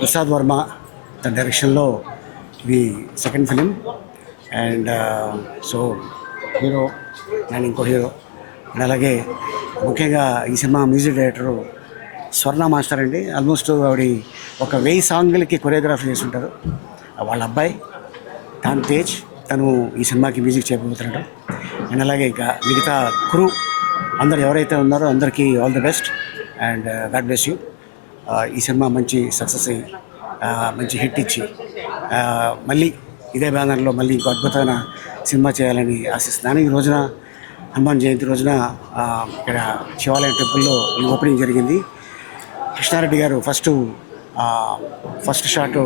ప్రసాద్ వర్మ తన డైరెక్షన్లో ఇది second film. And so hero నేను ఇంకో హీరో. అండ్ అలాగే ముఖ్యంగా ఈ సినిమా మ్యూజిక్ డైరెక్టరు స్వర్ణ మాస్టర్ అండి. ఆల్మోస్ట్ ఆవిడ ఒక 1000 సాంగ్లకి కొరియోగ్రఫీ చేసి ఉంటారు. వాళ్ళ అబ్బాయి తాన్ తేజ్, తను ఈ సినిమాకి మ్యూజిక్ చేయబోతున్నాడు. అండ్ అలాగే ఇక మిగతా క్రూ అందరు ఎవరైతే ఉన్నారో అందరికీ all the best and God bless you. ఈ సినిమా మంచి సక్సెస్ అయ్యి మంచి హిట్ ఇచ్చి మళ్ళీ ఇదే బ్యానర్లో మళ్ళీ ఇంకో అద్భుతమైన సినిమా చేయాలని ఆశిస్తున్నాను. ఈ రోజున హనుమాన్ జయంతి రోజున ఇక్కడ శివాలయం టెంపుల్లో ఈ ఓపెనింగ్ జరిగింది. కృష్ణారెడ్డి గారు ఫస్ట్ షాట్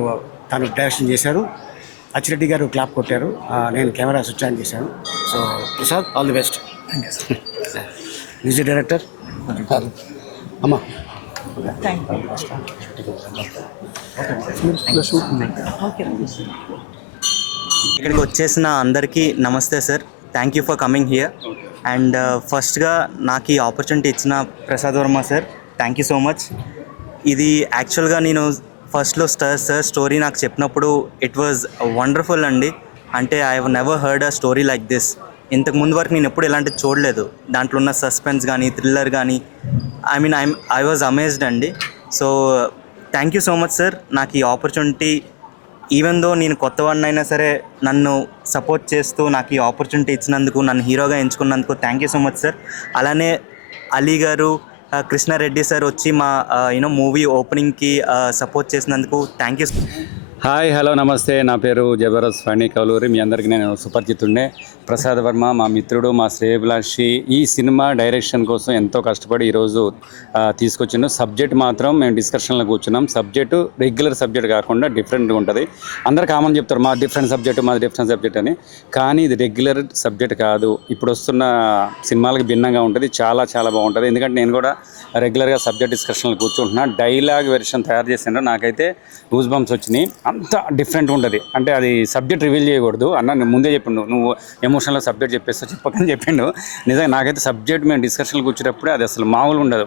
తను డైరెక్షన్ చేశారు. అచ్చిరెడ్డి గారు క్లాప్ కొట్టారు. నేను కెమెరా స్విచ్ ఆన్ చేశాను. So Prasad, all the best. Thank you sir. Music director అమ్మా. ఇక్కడికి వచ్చేసిన అందరికీ నమస్తే sir. Thank you for coming here. And ఫస్ట్గా నాకు ఈ ఆపర్చునిటీ ఇచ్చిన Prasad Varma sir, thank you so much. ఇది యాక్చువల్గా నేను ఫస్ట్లో సార్ స్టోరీ నాకు చెప్పినప్పుడు ఇట్ వాజ్ వండర్ఫుల్ అండి. అంటే I have never heard a story like this. ఇంతకు ముందు వరకు నేను ఎప్పుడు ఇలాంటిది చూడలేదు. దాంట్లో ఉన్న సస్పెన్స్ కానీ థ్రిల్లర్ కానీ ఐ వాజ్ అమేజ్డ్ అండి. So thank you so much sir. నాకు ఈ ఆపర్చునిటీ, ఈవెన్ దో నేను కొత్తవాడిని అయినా సరే నన్ను సపోర్ట్ చేస్తూ నాకు ఈ ఆపర్చునిటీ ఇచ్చినందుకు, నన్ను హీరోగా ఎంచుకున్నందుకు thank you so much sir. అలానే అలీ గారు, కృష్ణారెడ్డి సార్ వచ్చి మా మూవీ ఓపెనింగ్కి సపోర్ట్ చేసినందుకు థ్యాంక్ యూ. హాయ్, హలో, నమస్తే. నా పేరు జబర్దస్త్ ఫణి కౌలూరి. మీ అందరికీ నేను సుపరిచితుండే. ప్రసాద్ వర్మ మా మిత్రుడు, మా శ్రేయభిలాషి. ఈ సినిమా డైరెక్షన్ కోసం ఎంతో కష్టపడి ఈరోజు తీసుకొచ్చిండు. సబ్జెక్ట్ మాత్రం మేము డిస్కషన్లో కూర్చున్నాం. సబ్జెక్టు రెగ్యులర్ సబ్జెక్ట్ కాకుండా డిఫరెంట్గా ఉంటుంది. అందరు కామన్ చెప్తారు మాది డిఫరెంట్ సబ్జెక్ట్ అని. కానీ ఇది రెగ్యులర్ సబ్జెక్ట్ కాదు. ఇప్పుడు వస్తున్న సినిమాలకు భిన్నంగా ఉంటుంది. చాలా చాలా బాగుంటుంది. ఎందుకంటే నేను కూడా రెగ్యులర్గా సబ్జెక్ట్ డిస్కషన్లో కూర్చుంటున్నా. డైలాగ్ వెర్షన్ తయారు చేసిండ్రు. నాకైతే గూస్ బంప్స్ వచ్చినాయి. అంత డిఫరెంట్గా ఉంటుంది. అంటే అది సబ్జెక్ట్ రివీల్ చేయకూడదు అన్న, నేను ముందే చెప్పిండు, నువ్వు ఎమోషనల్గా సబ్జెక్ట్ చెప్పకని చెప్పిండు. నిజంగా నాకైతే సబ్జెక్ట్ మేము డిస్కషన్లు కూర్చున్నప్పుడే అది అసలు మామూలు ఉండదు.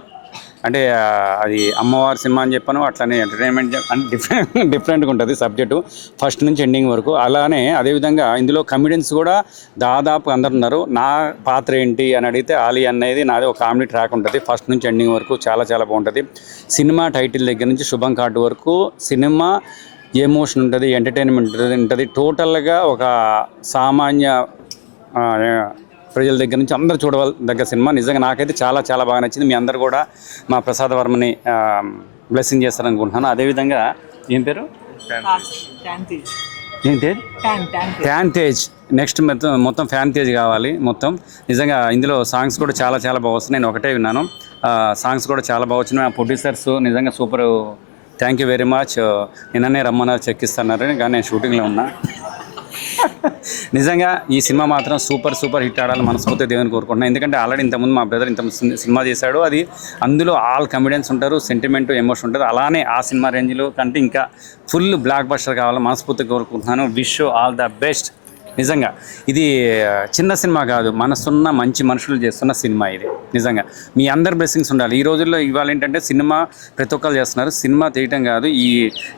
అంటే అది అమ్మవారి సినిమా అని చెప్పాను, అట్లానే ఎంటర్టైన్మెంట్ అంటే డిఫరెంట్గా ఉంటుంది సబ్జెక్టు ఫస్ట్ నుంచి ఎండింగ్ వరకు. అలానే అదేవిధంగా ఇందులో కమెడియన్స్ కూడా దాదాపు అందరు ఉన్నారు. నా పాత్ర ఏంటి అని అడిగితే ఆలీ అనేది నాది ఒక కామెడీ ట్రాక్ ఉంటుంది ఫస్ట్ నుంచి ఎండింగ్ వరకు. చాలా చాలా బాగుంటుంది. సినిమా టైటిల్ దగ్గర నుంచి శుభం కార్డు వరకు సినిమా ఎమోషన్ ఉంటుంది, ఎంటర్టైన్మెంట్ ఉంటుంది. టోటల్గా ఒక సామాన్య ప్రజల దగ్గర నుంచి అందరూ చూడదగ్గ సినిమా. నిజంగా నాకైతే చాలా చాలా బాగా నచ్చింది. మీ అందరు కూడా మా ప్రసాద్ వర్మని బ్లెస్సింగ్ చేస్తారనుకుంటున్నాను. అదేవిధంగా ఏం పేరు? ఫ్యాన్ తేజ్. నెక్స్ట్ మొత్తం ఫ్యాన్ తేజ్ కావాలి మొత్తం. నిజంగా ఇందులో సాంగ్స్ కూడా చాలా చాలా బాగా వస్తున్నాయి. నేను ఒకటే విన్నాను, సాంగ్స్ కూడా చాలా బాగా వచ్చినాయి. ఆ ప్రొడ్యూసర్స్ నిజంగా super. Thank you very much. నిన్ననే రమ్మన్నారు, చెక్కిస్తున్నారు, కానీ నేను షూటింగ్లో ఉన్నా. నిజంగా ఈ సినిమా మాత్రం సూపర్ హిట్ ఆడాలని మనస్ఫూర్తిగా దేవుని కోరుకుంటున్నాను. ఎందుకంటే ఆల్రెడీ ఇంతకుముందు మా బ్రదర్ సినిమా చేశాడు. అది అందులో ఆల్ కమెడియన్స్ ఉంటారు, సెంటిమెంట్, ఎమోషన్ ఉంటుంది. అలానే ఆ సినిమా రేంజ్లో కంటే ఇంకా ఫుల్ బ్లాక్ బస్టర్ కావాలని మనస్ఫూర్తిగా కోరుకుంటున్నాను. Wish you all the best. నిజంగా ఇది చిన్న సినిమా కాదు, మనసున్న మంచి మనుషులు చేస్తున్న సినిమా ఇది. నిజంగా మీ అందరి బ్లెస్సింగ్స్ ఉండాలి. ఈ రోజుల్లో ఇవాళ ఏంటంటే సినిమా ప్రతి ఒక్కరు చేస్తున్నారు. సినిమా తీయటం కాదు, ఈ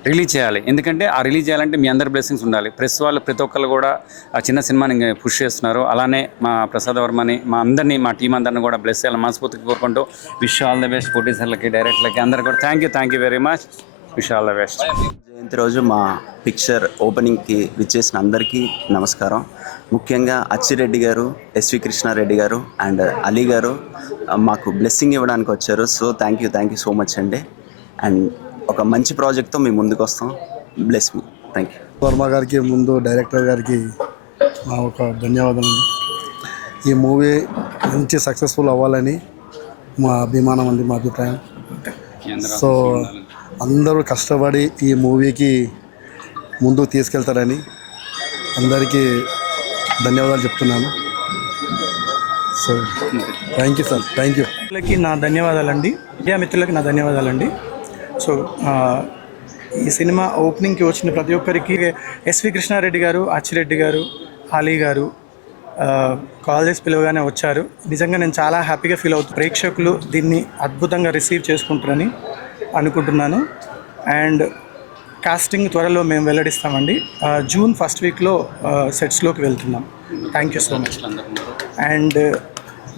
రిలీజ్ చేయాలి. ఎందుకంటే ఆ రిలీజ్ చేయాలంటే మీ అందరి బ్లెస్సింగ్స్ ఉండాలి. ప్రెస్ వాళ్ళు ప్రతి ఒక్కరు కూడా ఆ చిన్న సినిమాని పుష్ చేస్తున్నారు. అలానే మా ప్రసాద్ వర్మని, మా అందరినీ, మా టీం అందరిని కూడా బ్లెస్ చేయాలని మనస్ఫూర్తిగా కోరుకుంటూ విష్ ఆల్ ద బెస్ట్. ప్రొడ్యూసర్లకి, డైరెక్టర్లకి అందరికీ కూడా thank you very much. Wish all the best. జయంతి రోజు మా పిక్చర్ ఓపెనింగ్కి విచ్చేసిన అందరికీ నమస్కారం. ముఖ్యంగా అచ్చిరెడ్డి గారు, ఎస్వి కృష్ణారెడ్డి గారు అండ్ అలీ గారు మాకు బ్లెస్సింగ్ ఇవ్వడానికి వచ్చారు. So thank you so much అండి. అండ్ ఒక మంచి ప్రాజెక్ట్తో మేము ముందుకు వస్తాం. Bless me. Thank you. Varma గారికి, ముందు డైరెక్టర్ గారికి మా ఒక ధన్యవాదాలు. ఈ మూవీ మంచి సక్సెస్ఫుల్ అవ్వాలని మా అభిమానం అండి, మా అభిప్రాయం. సో అందరూ కష్టపడి ఈ మూవీకి ముందుకు తీసుకెళ్తారని అందరికీ ధన్యవాదాలు చెప్తున్నాను. So thank you sir. Thank you. నా ధన్యవాదాలండి, మీడియా మిత్రులకి నా ధన్యవాదాలండి. సో ఈ సినిమా ఓపెనింగ్కి వచ్చిన ప్రతి ఒక్కరికి ఎస్వి కృష్ణారెడ్డి గారు, అచ్చిరెడ్డి గారు, అలీ గారు కాల్ చేసి పిలవగానే వచ్చారు. నిజంగా నేను చాలా హ్యాపీగా ఫీల్ అవుతాను. ప్రేక్షకులు దీన్ని అద్భుతంగా రిసీవ్ చేసుకుంటారని అనుకుంటున్నాను. అండ్ కాస్టింగ్ త్వరలో మేము వెల్లడిస్తామండి. జూన్ ఫస్ట్ వీక్లో సెట్స్లోకి వెళ్తున్నాం. Thank you so much. And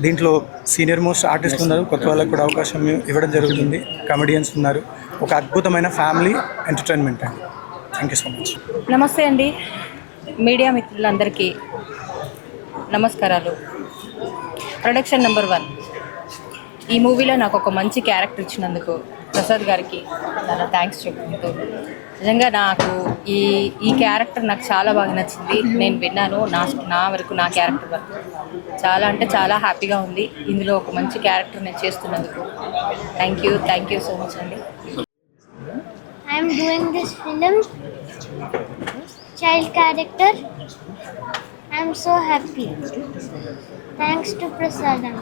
దీంట్లో సీనియర్ మోస్ట్ ఆర్టిస్ట్ ఉన్నారు, కొత్త వాళ్ళకు కూడా అవకాశం ఇవ్వడం జరుగుతుంది. కమెడియన్స్ ఉన్నారు. ఒక అద్భుతమైన ఫ్యామిలీ ఎంటర్టైన్మెంట్ అండి. Thank you so much. నమస్తే అండి, మీడియా మిత్రులందరికీ నమస్కారాలు. ప్రొడక్షన్ నెంబర్ 1 ఈ మూవీలో నాకు ఒక మంచి క్యారెక్టర్ ఇచ్చినందుకు ప్రసాద్ గారికి చాలా థ్యాంక్స్ చెప్పుకుంటూ, నిజంగా నాకు ఈ క్యారెక్టర్ నాకు చాలా బాగా నచ్చింది. నేను విన్నాను నా వరకు, నా క్యారెక్టర్ వరకు చాలా అంటే చాలా హ్యాపీగా ఉంది. ఇందులో ఒక మంచి క్యారెక్టర్ నేను చేస్తున్నందుకు థ్యాంక్ యూ సో మచ్ అండి. I am doing this film, child character. I am so happy. Thanks to Prasadam.